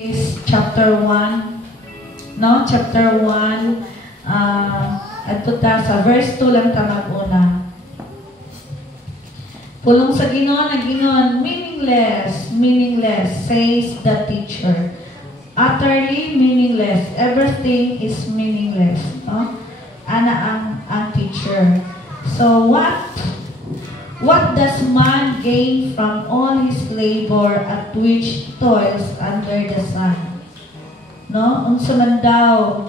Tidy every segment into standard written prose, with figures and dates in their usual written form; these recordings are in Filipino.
is chapter 1, no? Chapter 1, adto ta sa verse 2 lang ta mag-una. Pulong sa Ginoo nag-ingon, meaningless, says the teacher. Utterly meaningless. Everything is meaningless, no? Ana ang teacher. So what does man gain from all his labor at which toils under the sun? No? Unsa man daw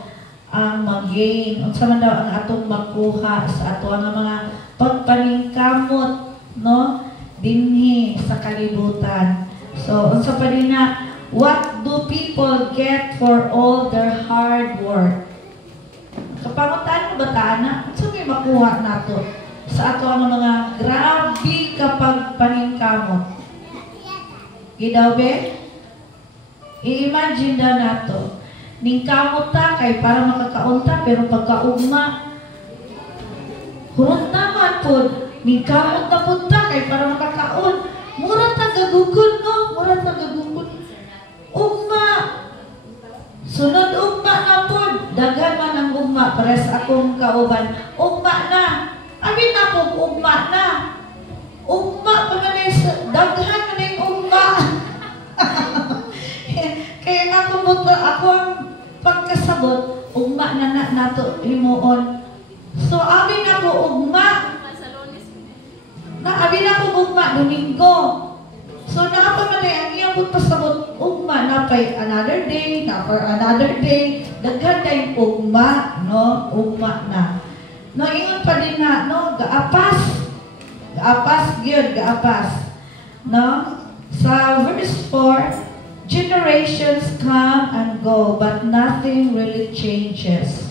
ang mag-gain, unsa man daw ang atong makuha sa ato ang mga pagpaningkamot, no? Dinhi sa kalibutan. So, unsa pa din na, what do people get for all their hard work? Kapangutan mo ba na? Unsa may makuha nato sa ato ang mga grabe kapag paningkamot? Gidaw-be? I-imagine daw nato. Ningkamot ta kay para makakaunta, pero pagkaugma, hurot naman po. Ningkamot na punta kay para makakaon. Mura ta gagugod, no? Mura ta gagugod. Ugma. Sunod ugma na po. Daghan man ang ugma para sa akong kauban. Ugma na. Amin na po, ugma na. Ugma pa man daghan na yung ugma. Kaya nga ako ang pagkasabot, ugma na nato himuon. So, amin na po, ugma. Abi na ko ugma Domingo. So nakapamanay ang iyang pasabot ugma na pay another day, na for another day, daghan tayong ugma, no? Ugma na. No, ingon pa din na, no? Gaapas gyud, gaapas. No? Sa verse 4, generations come and go, but nothing really changes.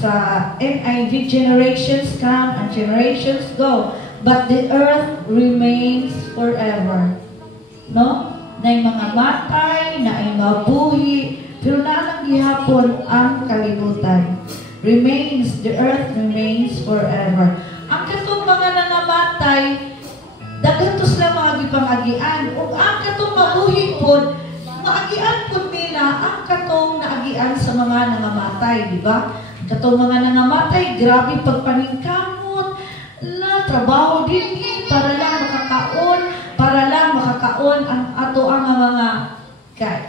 Sa NIV, generations come and generations go, but the earth remains forever. No? Naay mga matay, naay mabuhi, pero nalang gihapon ang kalibutan. Remains, the earth remains forever. Ang katong mga nangamatay, daghatos lang mga gipangagian. Ug ang katong mabuhi pod, maagian pod nila ang katong naagian sa mga nangamatay, di ba? Ang katong mga nangamatay, grabe pagpaningkamot. Trabaho din para lang makakaon ang ato ang mga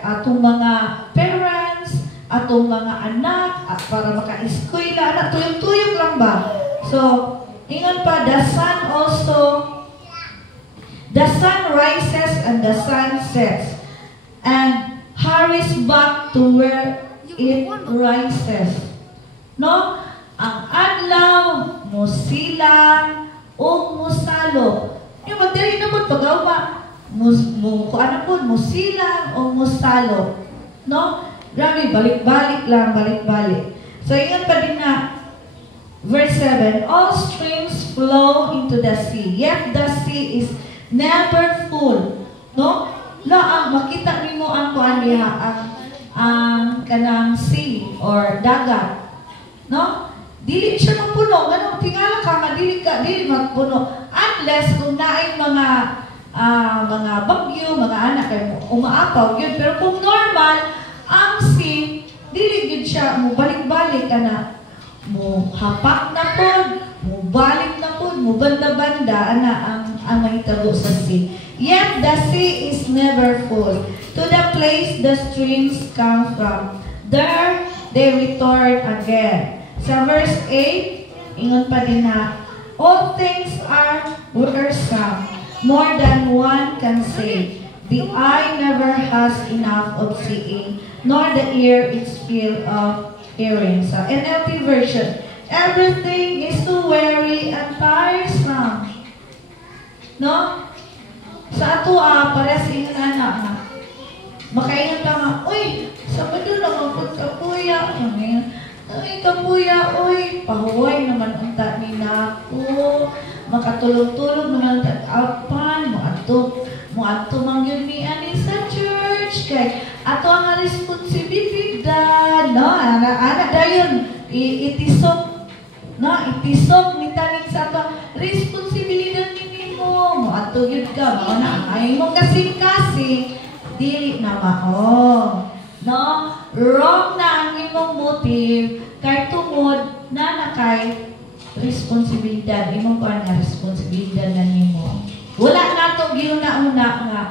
atong mga parents, atong mga anak, at para maka-eskwela, anak tuyok-tuyok lang ba? So, ingon pa, the sun rises and the sun sets and hurries back to where it rises. No? Ang adlaw musilang o musalo. Yung magdali naman pag-awa, musilang o musalo. No? Grabe, balik-balik lang, balik-balik. So, yun pa din na, verse 7, all streams flow into the sea, yet the sea is never full. No? No, makita nimo ang kuan diha, ang kanang sea or dagat. No? Dili siya magpuno. Ganun, tingala ka, dili magpuno. Unless kung naay mga bagyo, mga anak, umaapaw, yun. Pero kung normal, ang sea, dili yun siya, balik-balik ka na. Hapak na po, balik na po, banda-banda, ang mahitago sa sea. Yet the sea is never full. To the place the streams come from, there they return again. Sa verse 8, ingon pa din na, all things are wearisome, more than one can say. The eye never has enough of seeing, nor the ear its fill of hearing. Sa NLT version, everything is too weary and tiresome. No? Sa ato, pares ingon anak, makaingon ka nga, uy, Sabado na magpagkapuya. Ay, kapuya, uy, pahuway naman unta ni nako. Makatulog-tulog naman ang apan, mo ato mangyod ni ani sa church. Kay, ato ang responsibilidad, no? Ana dayon, itisok, no? Itisok ni tanig sa ato, responsibilidad ni mo ato yun ka, mo na, ay mo kasing-kasing, dili na mao. wrong na ang imong motive kay tungod na nakay responsibilidad, imong kuan nga responsibilidad na nimo. Wala nato giuna-una nga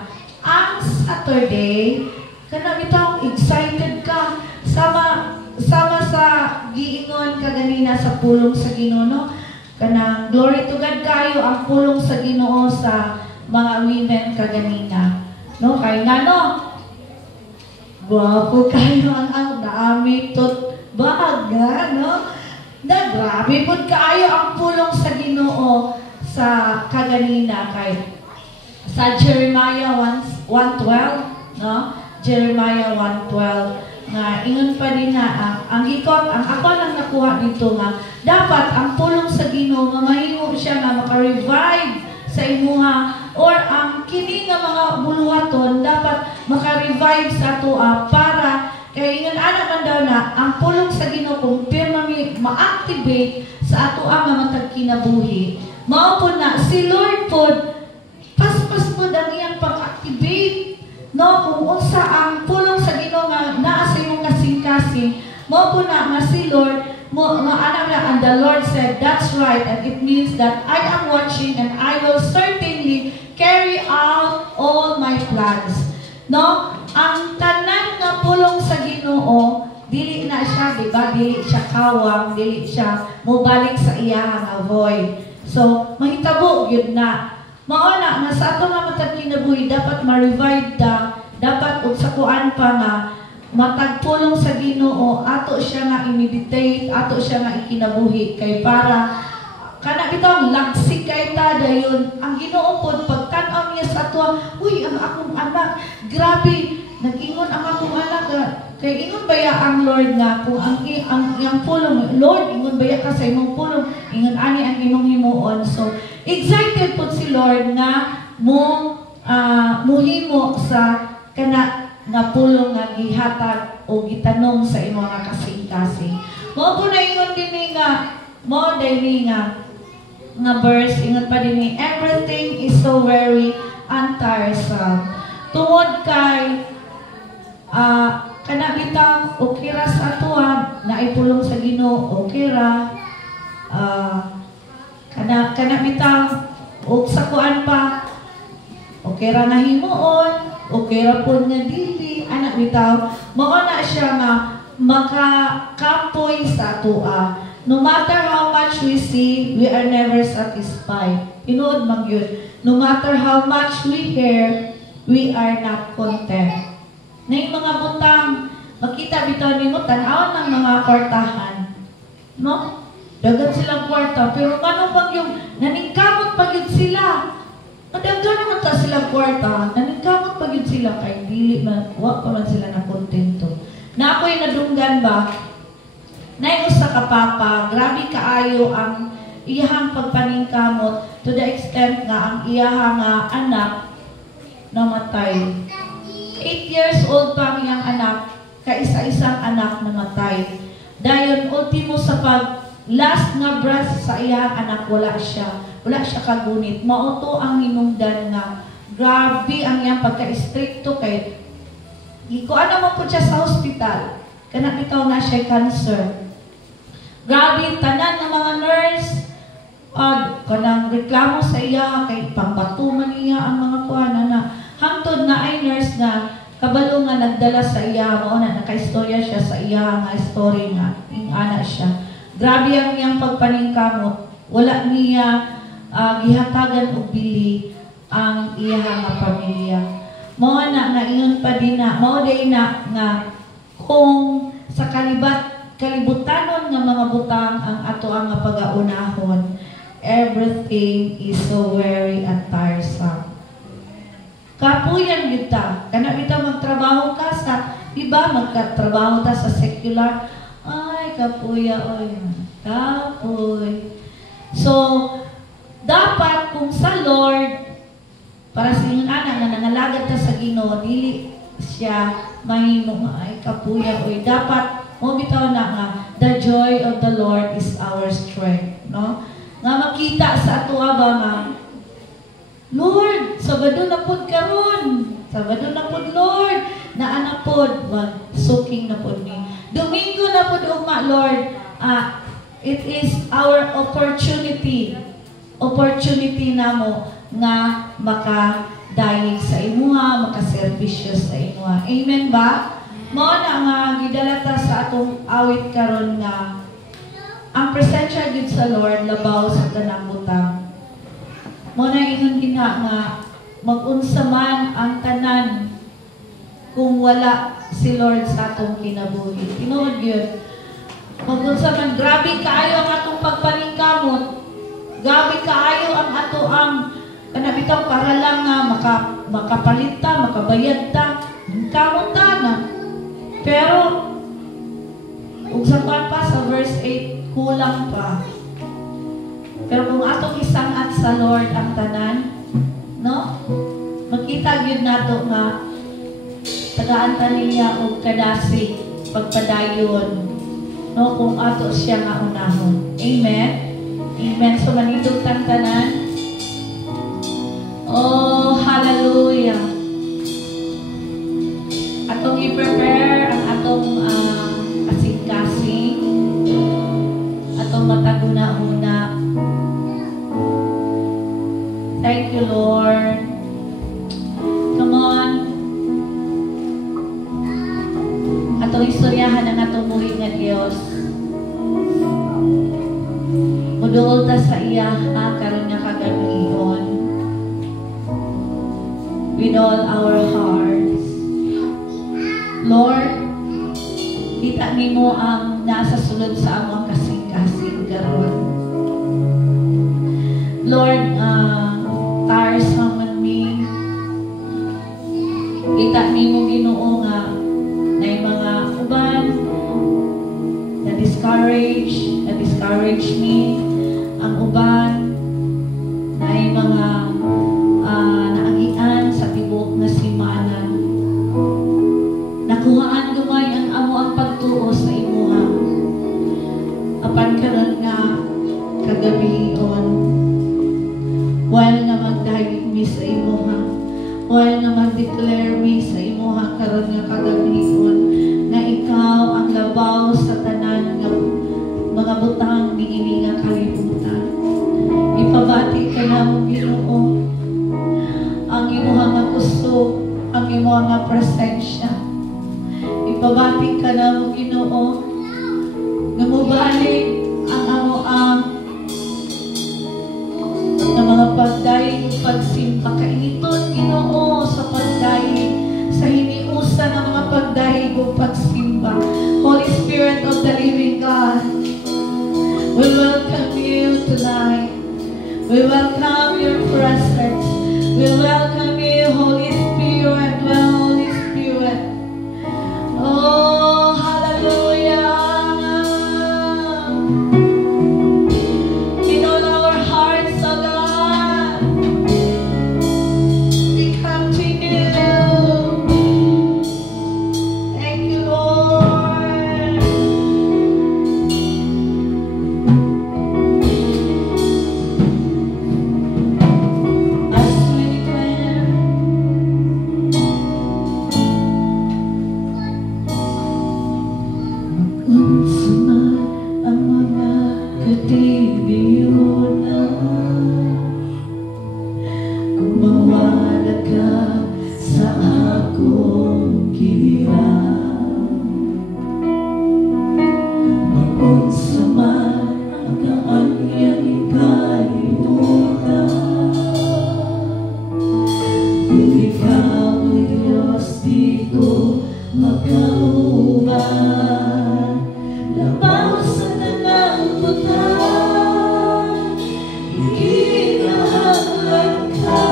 ang Saturday kana bitaw excited ka sama sa giingon kaganina sa pulong sa Ginoo, no? Kanang glory to God kayo ang pulong sa Ginoo sa mga women kaganina, no? Kay ngano gwapo kayo ang naami tot baga, no? Na grabe po kayo ang pulong sa Ginoo sa kaganina kay sa Jeremiah 1:12, no? Jeremiah 1:12 nga ingon pa din na ang ako lang nakuha dito nga dapat ang pulong sa Ginoo nga mahimo siya nga maka-revive sa imuha or ang kini nga mga buluhaton dapat maka-revive sa atoa para kaya ingon ana man daw na ang pulong sa Ginoo kung permanently ma-activate sa ato ang matag kinabuhi. Mao po na si Lord po paspas po ang iyang pag-activate, no, kung unsa ang pulong sa Ginoo nga naa sa imong kasing-kasing. Mao po na nga si Lord mo ana na and the Lord said that's right, and it means that I am watching and I will certainly carry out all my plans. No? Ang tanan nga pulong sa Ginoo, dili na siya, di ba? Dili siya kawang, dili siya mobalik sa iya nga void. So, mahitabo yun na. Mao na nga sa ato nga matag kinabuhi dapat ma-revive dapat ug sa kuan pa nga matag pulong sa Ginoo, ato siya nga i-meditate, ato siya nga ikinabuhi kay para kana bitaw lagsik kay ta dayon ang Ginoo pod pagtan-aw niya sa ato, uy ang akong anak grabe nag-ingon ang akong anak kay ingon baya ang Lord nga kung ang pulong Lord ingon baya ka sa imong pulong ingon ani ang imong himuon. So excited pod si Lord nga muhimo sa kana nga pulong nga gihatag o gitanong sa imong nga kasing-kasing. Mao po na ingon dinhi nga mo dinhi nga verse, ingon pa din ni, everything is so very tiresome. Tungod kay kana bitang okay ra sa atuan, naipulong sa Ginoo, okay ra. Kana bitang ug sa kuan pa, okay ra na himuon, okay ra pud nga dili, anak bitaw, mao na siya nga makakapoy sa atua. No matter how much we see, we are never satisfied. Tinuod man yun. No matter how much we hear, we are not content. Na yung mga butang, makita bitaw nimo tan-aw ng mga kwartahan. No? Dagat silang kwarta. Pero ano bang yung naningkamot pagid sila? Madaghan naman ta silang kwarta. Naningkamot pagid sila kay dili man, wa pa man sila na kontento. Na ako'y nadunggan ba? Nay usa ka papa, grabe kaayo ang iyahang pagpaningkamot to the extent nga ang iyahang anak namatay. 8 years old pa ang iyang anak, kaisa-isang anak namatay. Dayon ultimo sa pag last nga breath sa iyahang anak wala siya kagunit. Mauto ang hinungdan nga grabe ang iyang pagka-stricto kay ikuan naman po siya sa hospital. Kana bitaw na siya cancer. Grabe, tanan ng mga nurse, kanang reklamo sa iya, kay pambatuman niya ang mga kuhanan na hangtod na ay nurse na kabalo nga nagdala sa iya, mauna naka-istorya siya sa iya nga story nga, yung ana siya. Grabe ang iyang pagpaningkamot, wala niya gihatagan o bili ang iya nga pamilya. Mauna nga ingon pa din na, mauday na nga kung sa kalibutanon nga mga butang ang ato ang pag-aunahon, everything is so very tiresome. Kapuyan kita, kana bitaw magtrabaho ka sa, di ba magtrabaho ta sa secular, ay kapuya oy, kapuy. So dapat kung sa Lord para sa inyong anak na nangalagad ta sa Ginoo, dili siya mahimo ay kapuya oy, dapat mo bitaw na nga the joy of the Lord is our strength, no? Nga makita sa ato ba nga Lord, Sabado na pud karon. Sabado na pud Lord. na anapod, mag-suking na po ni. Domingo na po ugma, Lord, it is our opportunity namo nga makadayeg sa imuha, makaservisyo sa imuha. Amen ba? Mao na nga gidalata sa atong awit karon nga ang presensya gid sa Lord labaw sa tanang butang. Mao na ingon gina nga mag-unsa man ang tanan kung wala si Lord sa atong kinabuhi. Tinuod gyud. Mag-unsa man, grabe kaayo ang atong pagpaningkamot. Grabe kaayo ang ato ang kanabitaw para lang nga makapalit ta, makabayad ta. Kamot ta na. Pero ug sa pa sa verse 8 kulang pa. Pero kung atong isangat sa Lord ang tanan, no? Makita gyud nato nga tagaan ta niya og kadasi pagpadayon, no, kung ato siya nga unahon. Amen. Amen. So manindog tang tanan. Oh, hallelujah. Atong i-prepare ang atong kasing-kasing, atong mataguna-una. Thank you, Lord. Come on. Atong istoryahan ang atong buhi nga Dios. Muduol ta sa iya karon nga kagabihon. With all our hearts. Lord, kita nimo ang nasa sulod sa among kasing-kasing karon. Lord, tires man me. Kita nimo Ginoo nga na mga uban na discourage me, ang uban na mga naagian sa tibok na simana. Nakuhaan gamay ang amo ang pagtuo sa imuha. Apan karon nga kagabihon, while nga magdahig mi sa imuha, while nga mag-declare mi sa imuha karon nga kagabihon, nga ikaw ang labaw sa tanan nga mga butang niini nga kalibutan. Ipabati ka na Ginoo ang imuha nga gusto, ang imuha nga presensya. Ipabati ka na Ginoo nga mubalik ang amo ang na mga pagdaig ug pagsimba kainiton Ginoo sa pagdaig, sa hiniusa ng mga pagdaig ug pagsimba. Holy Spirit of the living God, we welcome you tonight. We welcome your presence. We welcome you, Holy Spirit. Well, Holy Spirit. Oh, hallelujah. In all our hearts, oh God, we come to you. Thank you, Lord. As we declare, unsa man ang mga katibiyonan, kung mawala ka sa akong kiliran, mag-unsa man ang kaanyang kalimutan, kung ikaw ay Diyos di ko makauban. Labaw sa tanang butang, ikinahanglan ka,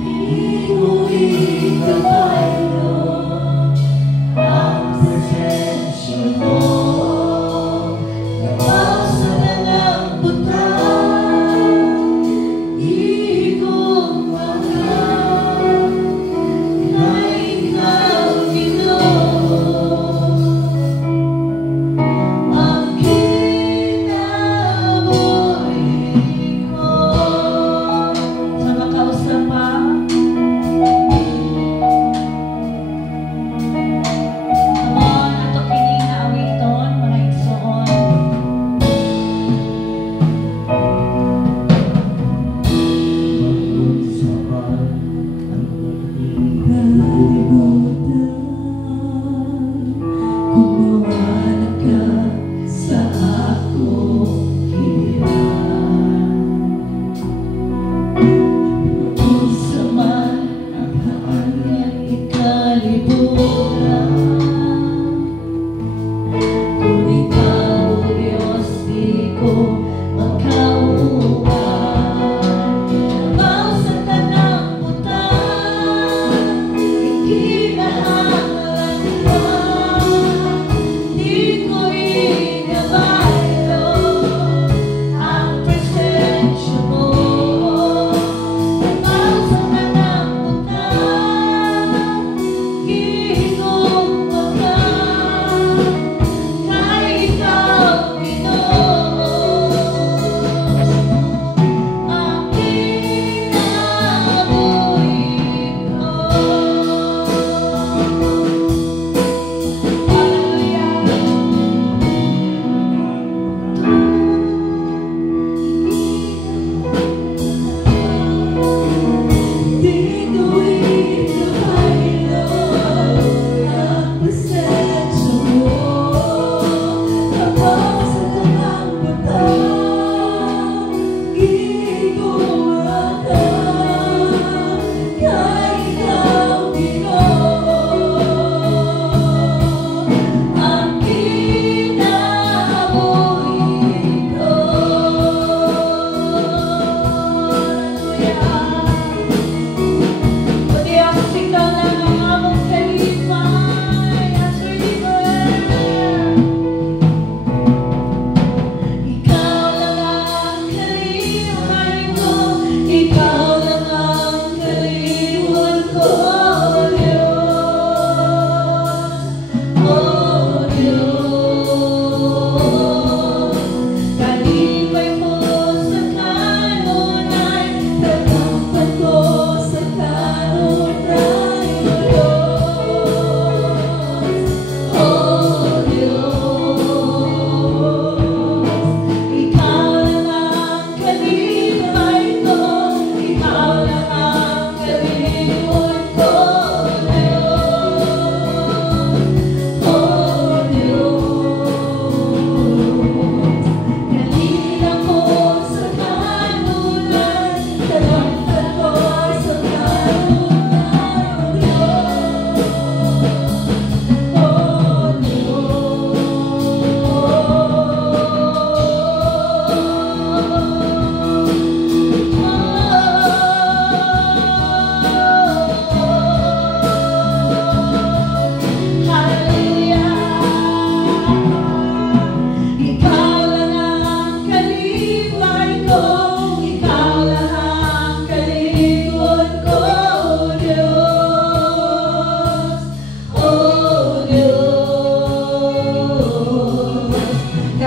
di mo ikapayo ang presensya mo. Labaw sa tanang butang, di ko mahal na ikaw Ginoo.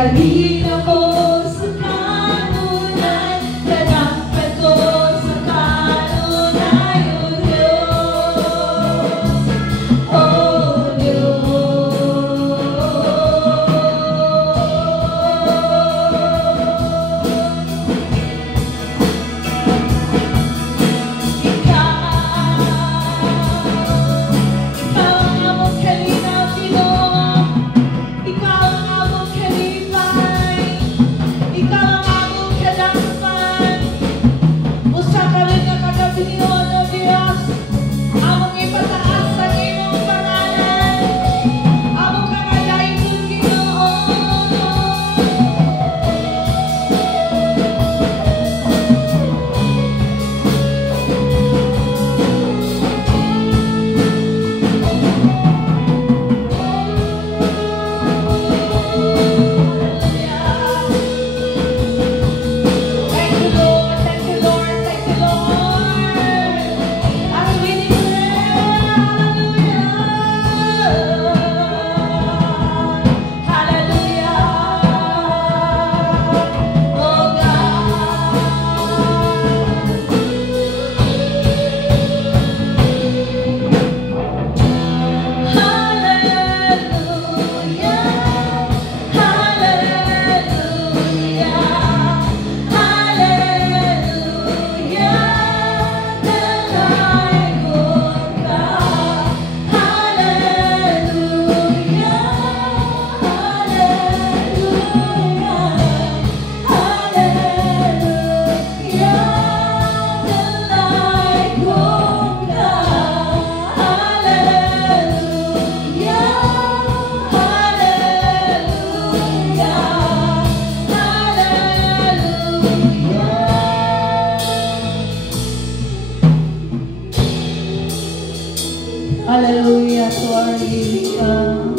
Halina ko sa kanunay, tanakpan ko sa kanunay, O Diyos, O Diyos. Ikaw ang among kalinaw, Ginoo. Ikaw ang among kalipay. Ikaw ang among kadampan. Usa ka rin nga kagabi, Ginoo, O Diyos. Among ipataas ang imong pangalan. Among kangalayon, Ginoo. Thank you, Lord. Thank you, Lord. Thank you, Lord. As we declare, hallelujah. Hallelujah. Oh Hallelujah to our living God.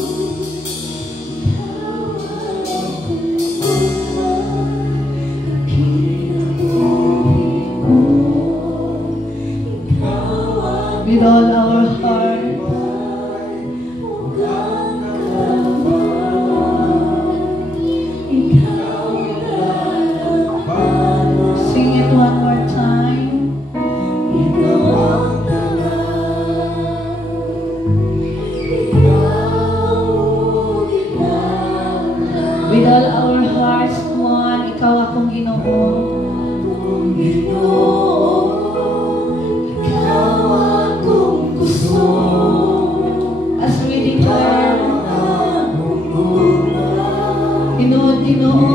With all our heart, sing it one more time. With all our hearts, come on, ikaw akong Ginoo. As we declare, Ginoo, Ginoo.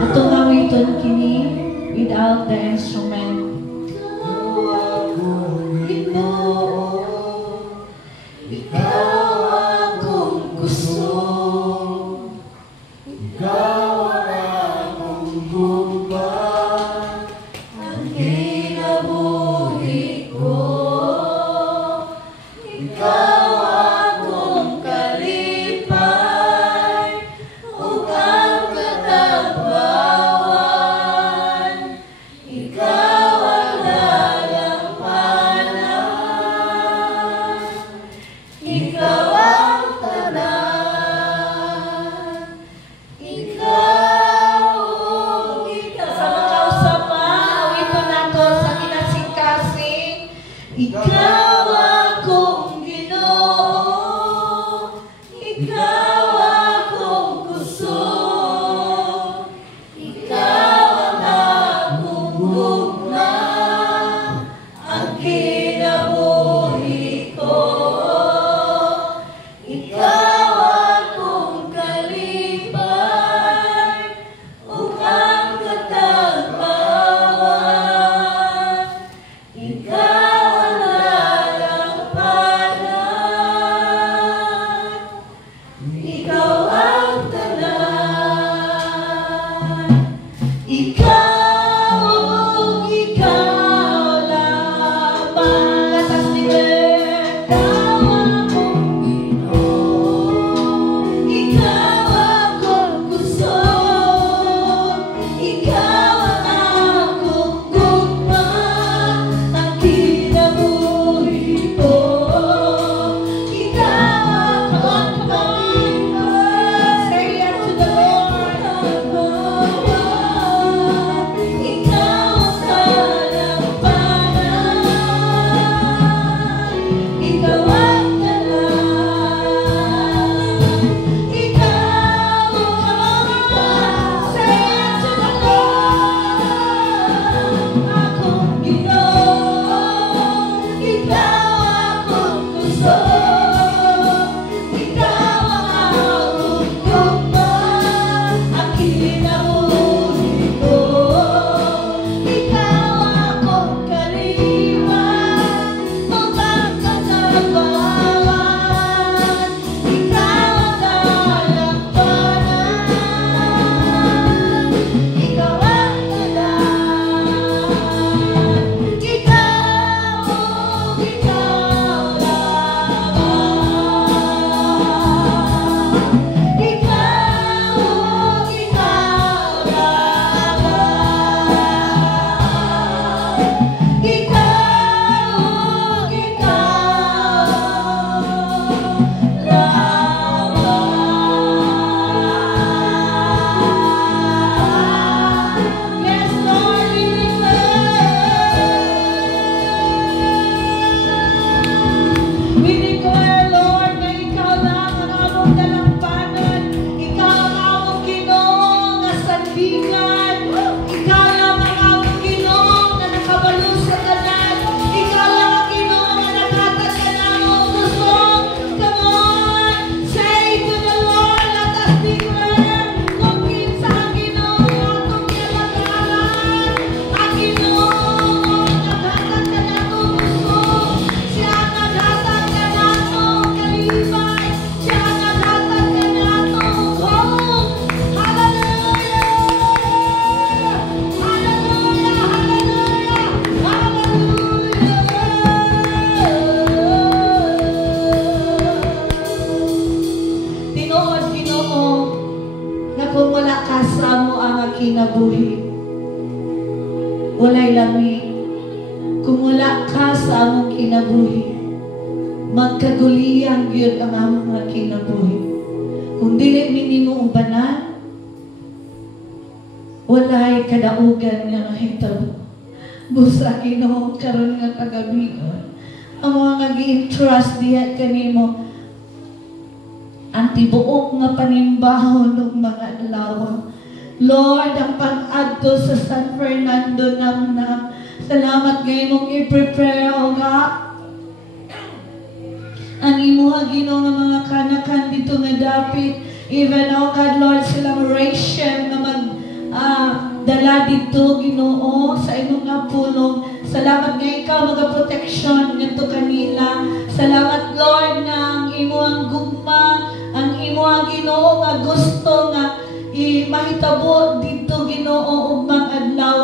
Atong awiton kini without the instrument. Ikaw akong gusto. Ikaw akong gubat. Ang kinabuhi ko. Ikaw akong kalipay. Ug ang katabawan. Ikaw kinabuhi. Walay lami. Kung wala ka sa among kinabuhi, magkaguliyang yun ang among mga kinabuhi. Kung dili minimo ubanan, walay kadaugan nga mahitabo. Busa Ginoo karon nga kagabi. Ang mga gi-entrust diha kanimo, ang tibuok nga panimbahon ng mga adlaw. Lord, ang pag-adto sa San Fernando namnam, salamat ngayon mong i-prepare, O God. Ang imuha Ginoo nga mga kanakan dito nga dapit, even, O God, Lord, silang ration na dala dito, Ginoo, sa imong nga pulong. Salamat nga ikaw mag-protection nito kanila. Salamat, Lord, nga ang imuhang gugma, ang imuhang Ginoo nga gusto nga mahitabo dito, Ginoo, ug mga adlaw.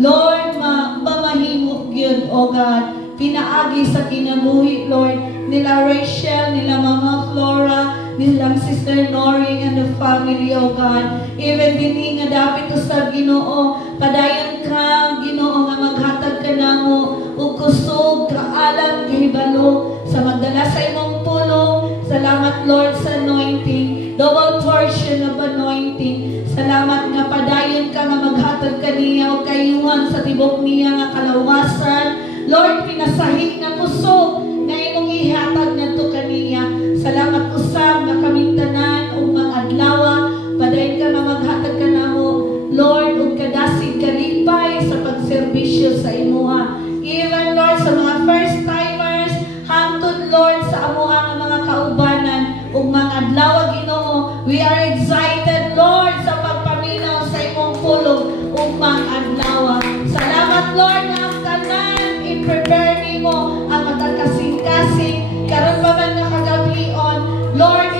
Lord, mamahimo gyud, O God, pinaagi sa kinabuhi, Lord, nila Rachel, nila Mama Flora, nilang Sister Nori and the family, O God. Even din nga dapat usab, Ginoo, padayon ka, Ginoo, nga maghatag ka namo ug kusog kaalam kahibalo sa magdala sa imong pulong. Salamat, Lord, sa anointing, double portion of anointing. Salamat nga padayon ka nga maghatag ka niya o kayuhan sa tibok niya nga kalawasan. Lord, pinasahi na kusog na imong ihatag na to kaniya. Salamat usab nga kaming tanan ug mga adlaw, padayon ka nga maghatag ka namo, Lord, ug kadasig kalipay sa pagserbisyo sa imuha. Even, Lord, sa mga first timers, hangtod, Lord, sa amuha nga mga kaubanan ug mga adlaw, Ginoo, we are excited, Lord, sa pagpaminaw sa imong pulong ug mga adlaw. Salamat, Lord, nga ang tanan i-prepare nimo ang matag kasing-kasing karon pa man nga kagabion, Lord,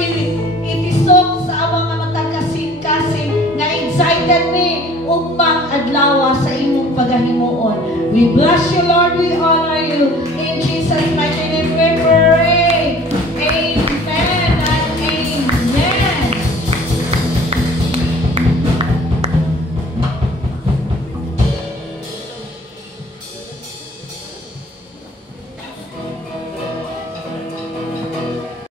itisok sa among nga matag kasing-kasing nga excited ni ug mga adlaw sa imong paghahimuon. We bless you, Lord, we honor you in Jesus' mighty